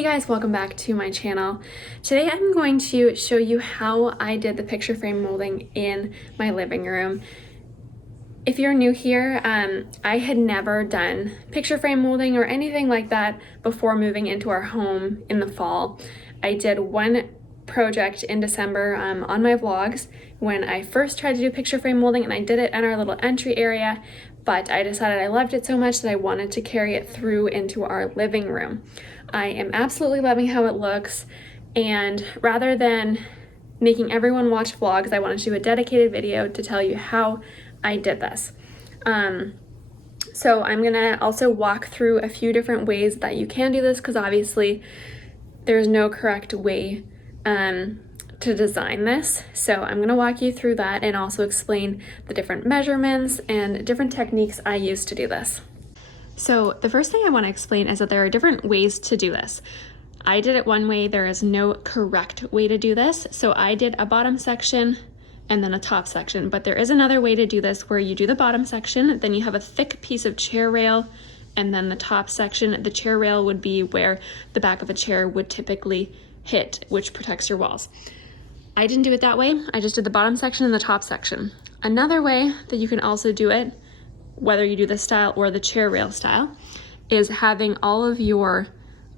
Hey guys, welcome back to my channel. Today I'm going to show you how I did the picture frame molding in my living room. If you're new here, I had never done picture frame molding or anything like that before moving into our home in the fall. I did one project in December on my vlogs when I first tried to do picture frame molding, and I did it in our little entry area, but I decided I loved it so much that I wanted to carry it through into our living room. I am absolutely loving how it looks, and rather than making everyone watch vlogs, I wanted to do a dedicated video to tell you how I did this. So I'm gonna also walk through a few different ways that you can do this, because obviously there's no correct way to design this. So I'm gonna walk you through that and also explain the different measurements and different techniques I use to do this. So the first thing I want to explain is that there are different ways to do this. I did it one way. There is no correct way to do this. So I did a bottom section and then a top section, but there is another way to do this where you do the bottom section, then you have a thick piece of chair rail, and then the top section, the chair rail would be where the back of a chair would typically hit, which protects your walls. I didn't do it that way. I just did the bottom section and the top section. Another way that you can also do it, whether you do this style or the chair rail style, is having all of your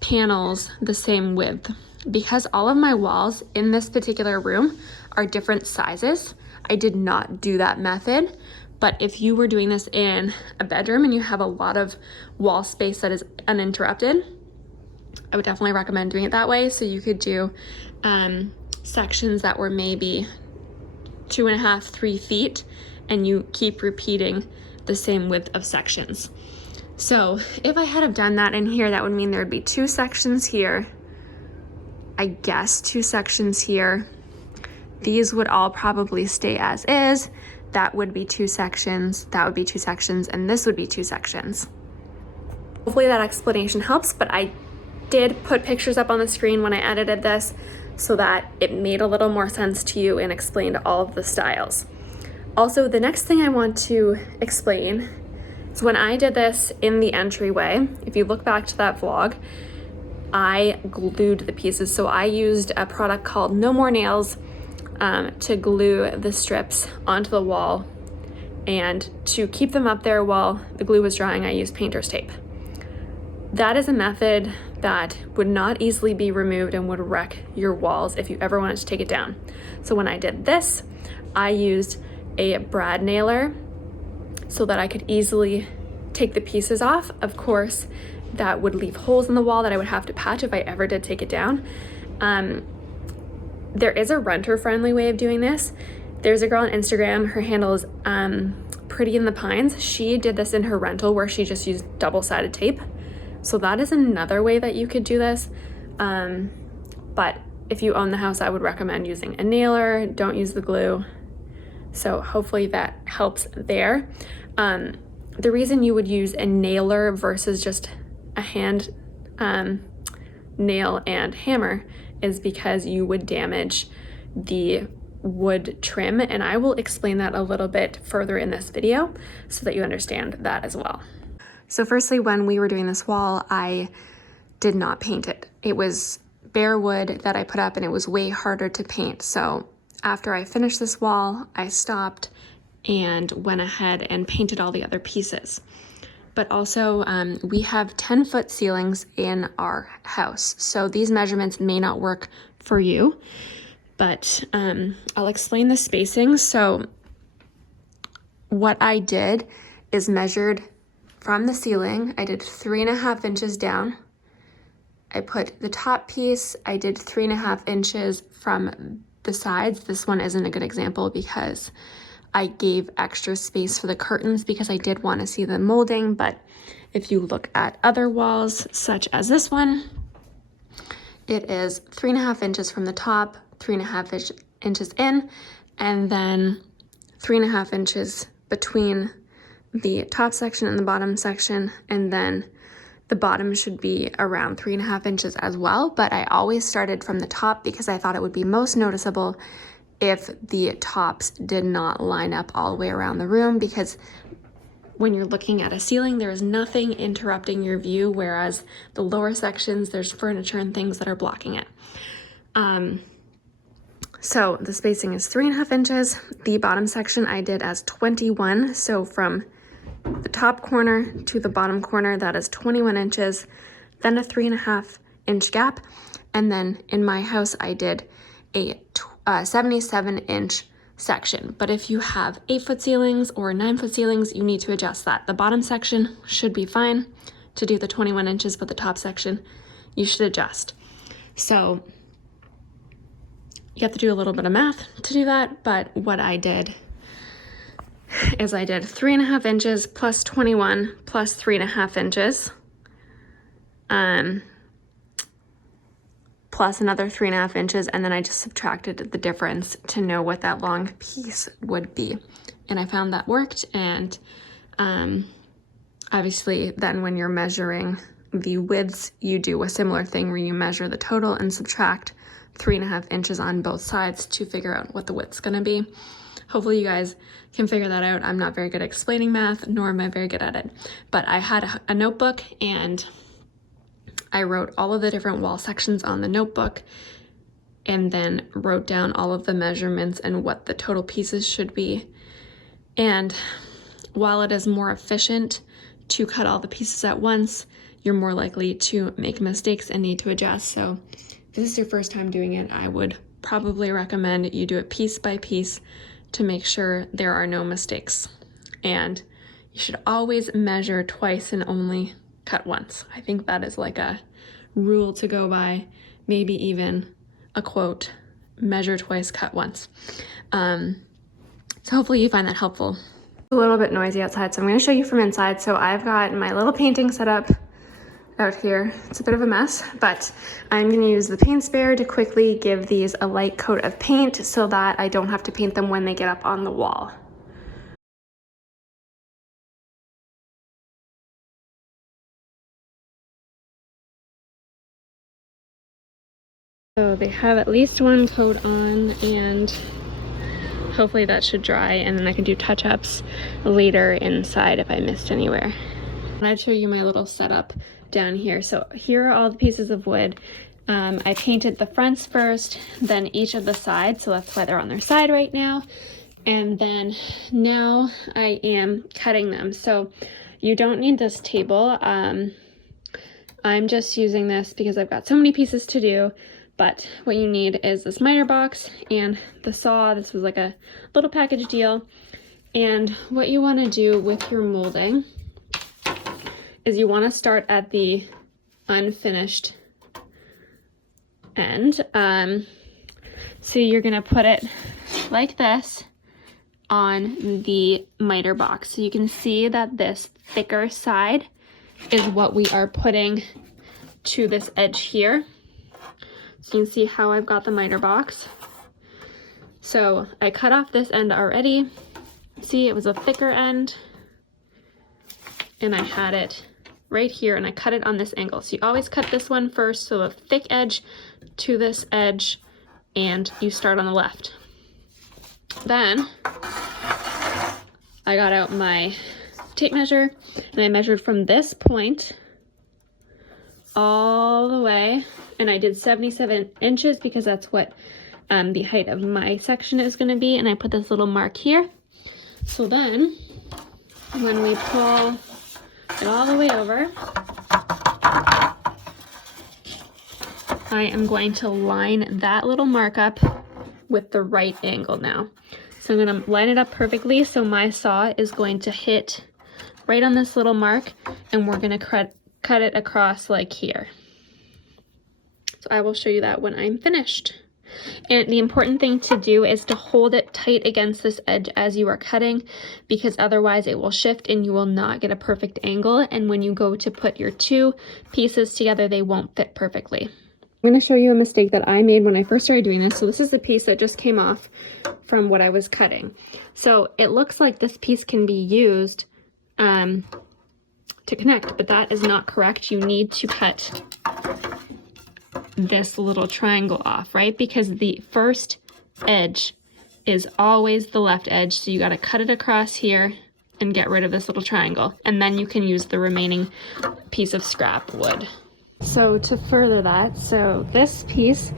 panels the same width. Because all of my walls in this particular room are different sizes, I did not do that method. But if you were doing this in a bedroom and you have a lot of wall space that is uninterrupted, I would definitely recommend doing it that way. So you could do sections that were maybe 2.5, 3 feet, and you keep repeating the same width of sections. So if I had have done that in here, that would mean there would be 2 sections here, I guess 2 sections here. These would all probably stay as is. That would be 2 sections, that would be 2 sections, and this would be 2 sections. Hopefully that explanation helps, but I did put pictures up on the screen when I edited this so that it made a little more sense to you and explained all of the styles. Also, the next thing I want to explain is when I did this in the entryway, if you look back to that vlog, I glued the pieces. So I used a product called No More Nails to glue the strips onto the wall, and to keep them up there while the glue was drying, I used painter's tape. That is a method that would not easily be removed and would wreck your walls if you ever wanted to take it down. So when I did this, I used a brad nailer so that I could easily take the pieces off. Of course, that would leave holes in the wall that I would have to patch if I ever did take it down. There is a renter-friendly way of doing this. There's a girl on Instagram, her handle is Pretty in the Pines. She did this in her rental where she just used double-sided tape. So that is another way that you could do this. But if you own the house, I would recommend using a nailer. Don't use the glue. So hopefully that helps there. The reason you would use a nailer versus just a hand nail and hammer is because you would damage the wood trim, and I will explain that a little bit further in this video so that you understand that as well. So firstly, when we were doing this wall, I did not paint it. It was bare wood that I put up, and it was way harder to paint. So after I finished this wall, I stopped and went ahead and painted all the other pieces. But also, we have 10-foot ceilings in our house, so these measurements may not work for you, but I'll explain the spacing. So what I did is measured from the ceiling. I did 3.5 inches down. I put the top piece, I did 3.5 inches from the sides. This one isn't a good example because I gave extra space for the curtains because I did want to see the molding. But if you look at other walls, such as this one, it is 3.5 inches from the top, 3.5 inches in, and then 3.5 inches between the top section and the bottom section, and then the bottom should be around 3.5 inches as well. But I always started from the top because I thought it would be most noticeable if the tops did not line up all the way around the room, because when you're looking at a ceiling, there is nothing interrupting your view, whereas the lower sections, there's furniture and things that are blocking it. So the spacing is 3.5 inches. The bottom section I did as 21. So from the top corner to the bottom corner, that is 21 inches, then a 3.5 inch gap. And then in my house, I did a 77 inch section. But if you have 8-foot ceilings or 9-foot ceilings, you need to adjust that. The bottom section should be fine to do the 21 inches, but the top section you should adjust. So you have to do a little bit of math to do that, but what I did is I did 3.5 inches plus 21 plus 3.5 inches, plus another 3.5 inches, and then I just subtracted the difference to know what that long piece would be. And I found that worked, and obviously then when you're measuring the widths, you do a similar thing where you measure the total and subtract 3.5 inches on both sides to figure out what the width's gonna be. Hopefully you guys can figure that out. I'm not very good at explaining math, nor am I very good at it. But I had a notebook and I wrote all of the different wall sections on the notebook and then wrote down all of the measurements and what the total pieces should be. And while it is more efficient to cut all the pieces at once, you're more likely to make mistakes and need to adjust. So if this is your first time doing it, I would probably recommend you do it piece by piece to make sure there are no mistakes. And you should always measure twice and only cut once. I think that is like a rule to go by, maybe even a quote, measure twice, cut once. So hopefully you find that helpful. A little bit noisy outside, so I'm gonna show you from inside. So I've got my little painting set up out here. It's a bit of a mess, but I'm gonna use the paint sprayer to quickly give these a light coat of paint so that I don't have to paint them when they get up on the wall. So they have at least one coat on, and hopefully that should dry, and then I can do touch-ups later inside if I missed anywhere. I'd show you my little setup down here. So here are all the pieces of wood. I painted the fronts first, then each of the sides, so that's why they're on their side right now. And then now I am cutting them. So you don't need this table. I'm just using this because I've got so many pieces to do, but what you need is this miter box and the saw. This was like a little package deal. And what you want to do with your molding is you want to start at the unfinished end. So you're gonna put it like this on the miter box. So you can see that this thicker side is what we are putting to this edge here. So you can see how I've got the miter box. So I cut off this end already. See, it was a thicker end, and I had it right here, and I cut it on this angle. So you always cut this one first, so the thick edge to this edge, and you start on the left. Then I got out my tape measure, and I measured from this point all the way, and I did 77 inches because that's what the height of my section is going to be, and I put this little mark here. So then when we pull it all the way over, I am going to line that little mark up with the right angle now. So I'm going to line it up perfectly, so my saw is going to hit right on this little mark, and we're going to cut it across like here. So I will show you that when I'm finished. And the important thing to do is to hold it tight against this edge as you are cutting, because otherwise it will shift and you will not get a perfect angle, and when you go to put your two pieces together, they won't fit perfectly. I'm going to show you a mistake that I made when I first started doing this. So this is the piece that just came off from what I was cutting. So it looks like this piece can be used to connect, but that is not correct. You need to cut this little triangle off, right? Because the first edge is always the left edge. So you got to cut it across here and get rid of this little triangle. And then you can use the remaining piece of scrap wood. So to further that, so this piece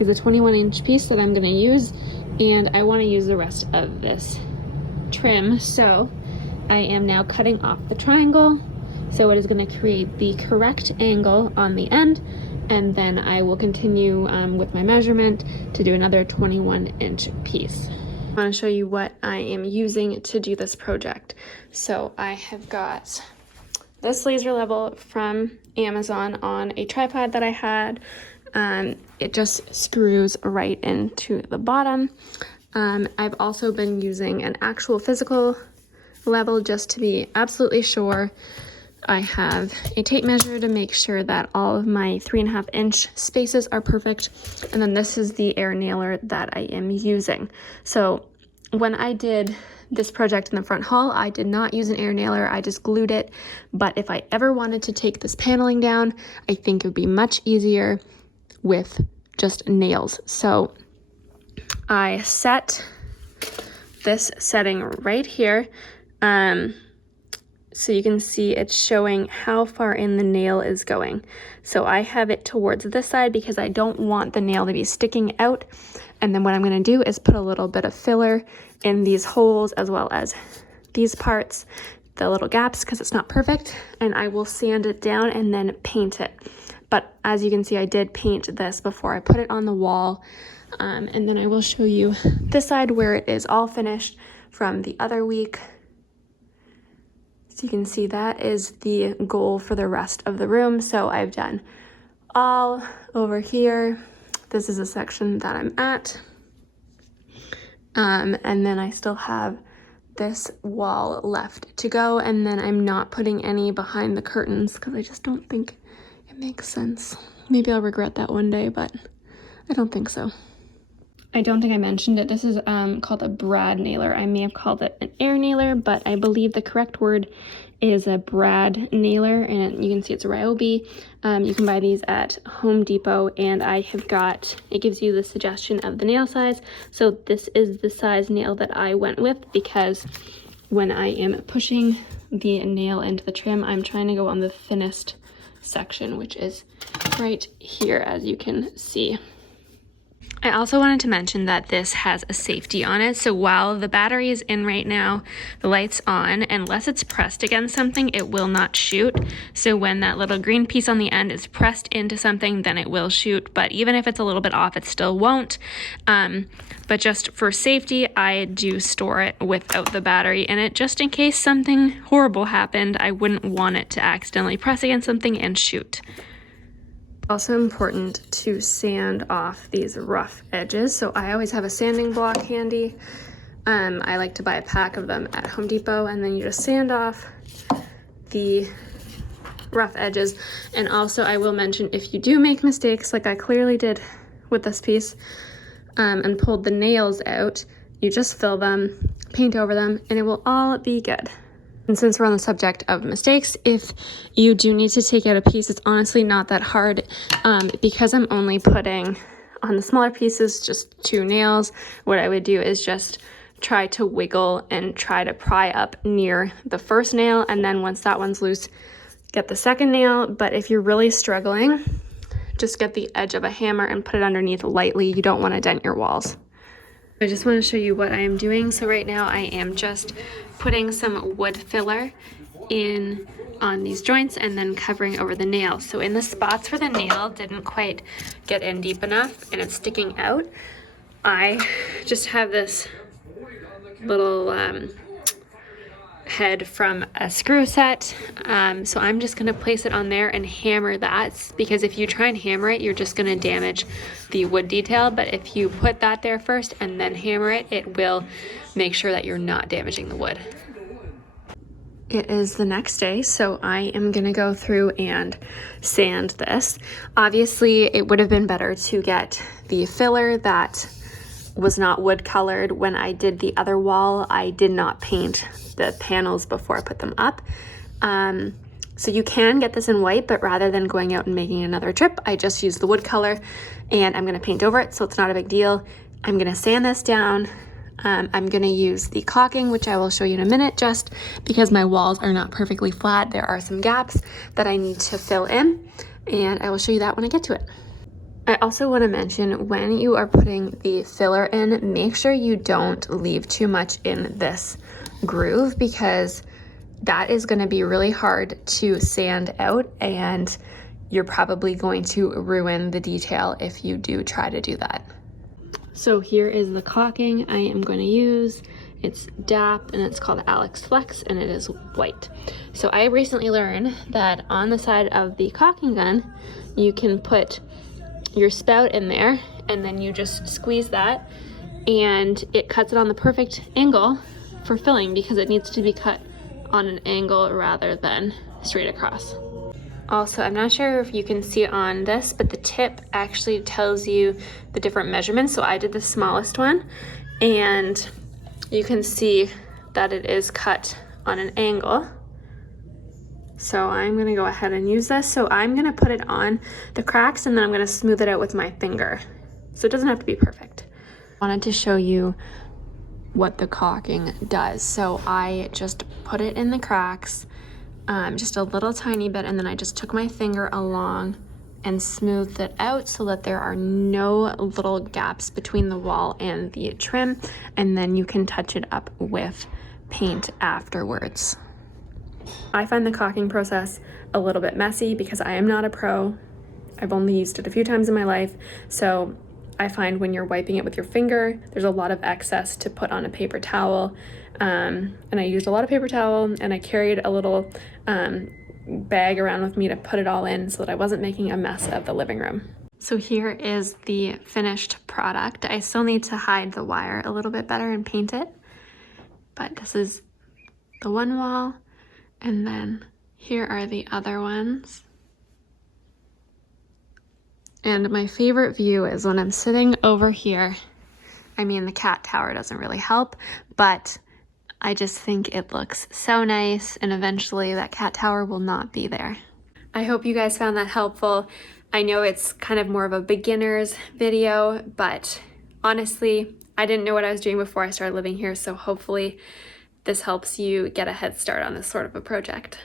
is a 21-inch piece that I'm going to use, and I want to use the rest of this trim. So I am now cutting off the triangle, so it is going to create the correct angle on the end, and then I will continue with my measurement to do another 21-inch piece. I want to show you what I am using to do this project. So I have got this laser level from Amazon on a tripod that I had. It just screws right into the bottom. I've also been using an actual physical level just to be absolutely sure. I have a tape measure to make sure that all of my 3.5-inch spaces are perfect. And then this is the air nailer that I am using. So when I did this project in the front hall, I did not use an air nailer, I just glued it. But if I ever wanted to take this paneling down, I think it would be much easier with just nails. So I set this setting right here. So you can see it's showing how far in the nail is going. So I have it towards this side because I don't want the nail to be sticking out. And then what I'm going to do is put a little bit of filler in these holes as well as these parts, the little gaps, because it's not perfect. And I will sand it down and then paint it. But as you can see, I did paint this before I put it on the wall. And then I will show you this side where it is all finished from the other week. So you can see that is the goal for the rest of the room. So I've done all over here. This is a section that I'm at. And then I still have this wall left to go. And then I'm not putting any behind the curtains because I just don't think it makes sense. Maybe I'll regret that one day, but I don't think so. I don't think I mentioned it. This is called a brad nailer. I may have called it an air nailer, but I believe the correct word is a brad nailer, and you can see it's a Ryobi. You can buy these at Home Depot, and I have got, it gives you the suggestion of the nail size. So this is the size nail that I went with because when I am pushing the nail into the trim, I'm trying to go on the thinnest section, which is right here, as you can see. I also wanted to mention that this has a safety on it, so while the battery is in right now, the light's on, unless it's pressed against something, it will not shoot. So when that little green piece on the end is pressed into something, then it will shoot, but even if it's a little bit off, it still won't. But just for safety, I do store it without the battery in it, just in case something horrible happened. I wouldn't want it to accidentally press against something and shoot. Also important to sand off these rough edges. So I always have a sanding block handy. I like to buy a pack of them at Home Depot, and then you just sand off the rough edges. And also I will mention, if you do make mistakes, like I clearly did with this piece, and pulled the nails out, you just fill them, paint over them, and it will all be good. And since we're on the subject of mistakes, if you do need to take out a piece, it's honestly not that hard. Because I'm only putting on the smaller pieces just 2 nails, what I would do is just try to wiggle and try to pry up near the first nail, and then once that one's loose, get the second nail. But if you're really struggling, just get the edge of a hammer and put it underneath lightly. You don't want to dent your walls. I just want to show you what I am doing. So right now I am just putting some wood filler in on these joints and then covering over the nail. So in the spots where the nail didn't quite get in deep enough and it's sticking out, I just have this little head from a screw set. So I'm just gonna place it on there and hammer that, because if you try and hammer it, you're just gonna damage the wood detail. But if you put that there first and then hammer it, it will make sure that you're not damaging the wood. It is the next day, so I am gonna go through and sand this. Obviously, it would have been better to get the filler that was not wood colored. When I did the other wall, I did not paint the panels before I put them up. So you can get this in white, but rather than going out and making another trip, I just used the wood color, and I'm gonna paint over it, so it's not a big deal. I'm gonna sand this down, I'm gonna use the caulking, which I will show you in a minute, just because my walls are not perfectly flat. There are some gaps that I need to fill in, and I will show you that when I get to it. I also want to mention, when you are putting the filler in, make sure you don't leave too much in this groove, because that is going to be really hard to sand out, and you're probably going to ruin the detail if you do try to do that. So here is the caulking I am going to use. It's DAP and it's called Alex Flex, and it is white. So I recently learned that on the side of the caulking gun, you can put your spout in there, and then you just squeeze that, and it cuts it on the perfect angle for filling, because it needs to be cut on an angle rather than straight across. Also, I'm not sure if you can see it on this, but the tip actually tells you the different measurements. So I did the smallest one, and you can see that it is cut on an angle. So I'm gonna go ahead and use this. So I'm gonna put it on the cracks, and then I'm gonna smooth it out with my finger. So it doesn't have to be perfect. I wanted to show you what the caulking does. So I just put it in the cracks, just a little tiny bit, and then I just took my finger along and smoothed it out so that there are no little gaps between the wall and the trim, and then you can touch it up with paint afterwards. I find the caulking process a little bit messy because I am not a pro. I've only used it a few times in my life, so I find when you're wiping it with your finger, there's a lot of excess to put on a paper towel. And I used a lot of paper towel, and I carried a little bag around with me to put it all in so that I wasn't making a mess of the living room. So here is the finished product. I still need to hide the wire a little bit better and paint it, but this is the one wall, and then here are the other ones. And my favorite view is when I'm sitting over here. I mean, the cat tower doesn't really help, but I just think it looks so nice, and eventually that cat tower will not be there. I hope you guys found that helpful. I know it's kind of more of a beginner's video, but honestly, I didn't know what I was doing before I started living here, so hopefully this helps you get a head start on this sort of a project.